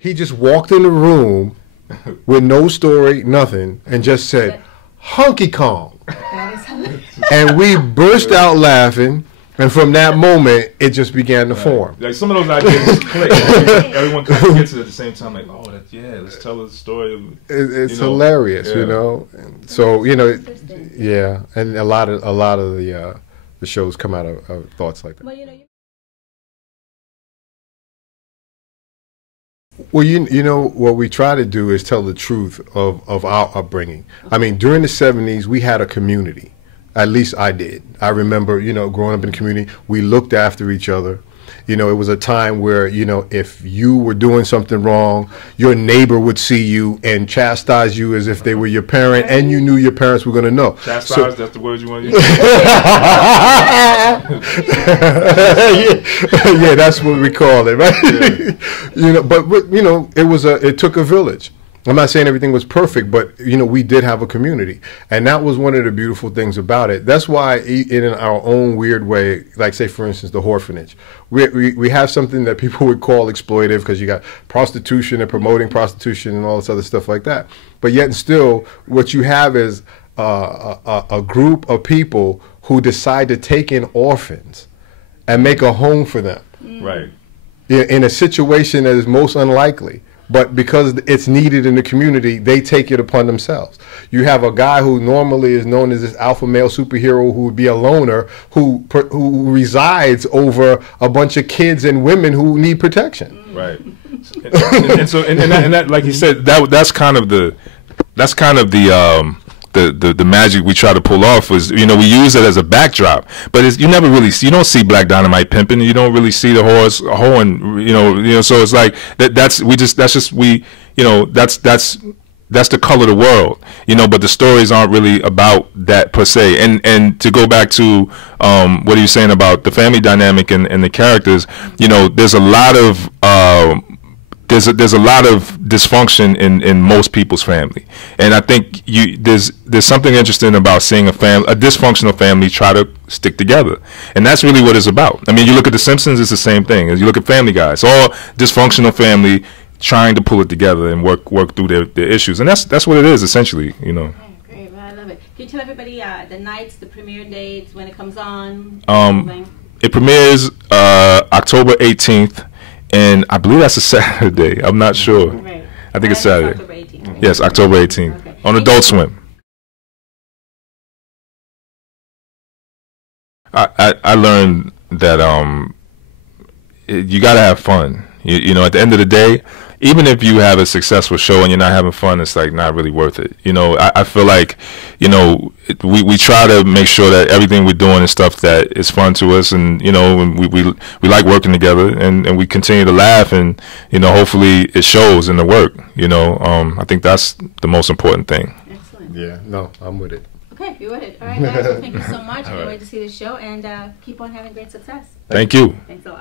He just walked in the room with no story, nothing, and just said, "Honky Kong." And we burst out laughing. And from that moment, it just began to form. Like some of those ideas click. Everyone kind of gets it at the same time. Like, oh, let's tell the story. It's hilarious, you know. And so yeah, and a lot of the shows come out of thoughts like that. Well, you know what we try to do is tell the truth of our upbringing. I mean, during the 70s, we had a community. At least I did. I remember, you know, growing up in the community, we looked after each other. You know, it was a time where, you know, if you were doing something wrong, your neighbor would see you and chastise you as if they were your parent, and you knew your parents were going to know. Chastise, that's the word you want to use? Yeah, that's what we call it, right? Yeah. You know, but you know, it took a village. I'm not saying everything was perfect, but you know, we did have a community, and that was one of the beautiful things about it. That's why, in our own weird way, like say for instance, the orphanage, we have something that people would call exploitive because you got prostitution and promoting prostitution and all this other stuff like that. But yet and still, what you have is a group of people who decide to take in orphans and make a home for them, right? In a situation that is most unlikely. But because it's needed in the community, they take it upon themselves. You have a guy who normally is known as this alpha male superhero who would be a loner, who resides over a bunch of kids and women who need protection. Right. And so that, like you said, that's kind of the magic we try to pull off. Was, you know, we use it as a backdrop, but you never really you don't see Black Dynamite pimping. You don't really see the hoeing. You know. So it's like that's the color of the world. You know, but the stories aren't really about that per se. And to go back to what are you saying about the family dynamic and the characters? You know, there's a lot of there's a lot of dysfunction in most people's family, and I think there's something interesting about seeing a dysfunctional family try to stick together, and that's really what it's about. I mean, you look at The Simpsons, it's the same thing. As you look at Family Guy, it's all dysfunctional family trying to pull it together and work through their issues, and that's what it is essentially. You know. Okay, great, well, I love it. Can you tell everybody the nights, the premiere dates, when it comes on? It premieres October 18th. And I believe that's a Saturday. I'm not sure. Right. I think it's Saturday. October 18th, right? Yes, October 18th. Okay. On Adult Swim. I learned that you got to have fun. You know, at the end of the day, even if you have a successful show and you're not having fun, it's like not really worth it. You know, I feel like, you know, we try to make sure that everything we're doing is stuff that is fun to us, and you know, and we like working together, and we continue to laugh, and you know, hopefully it shows in the work. You know, I think that's the most important thing. Excellent. Yeah, no, I'm with it. Okay, you're with it. All right, guys. Well, thank you so much. Can't wait to see the show, and keep on having great success. Thank you. Thanks a lot.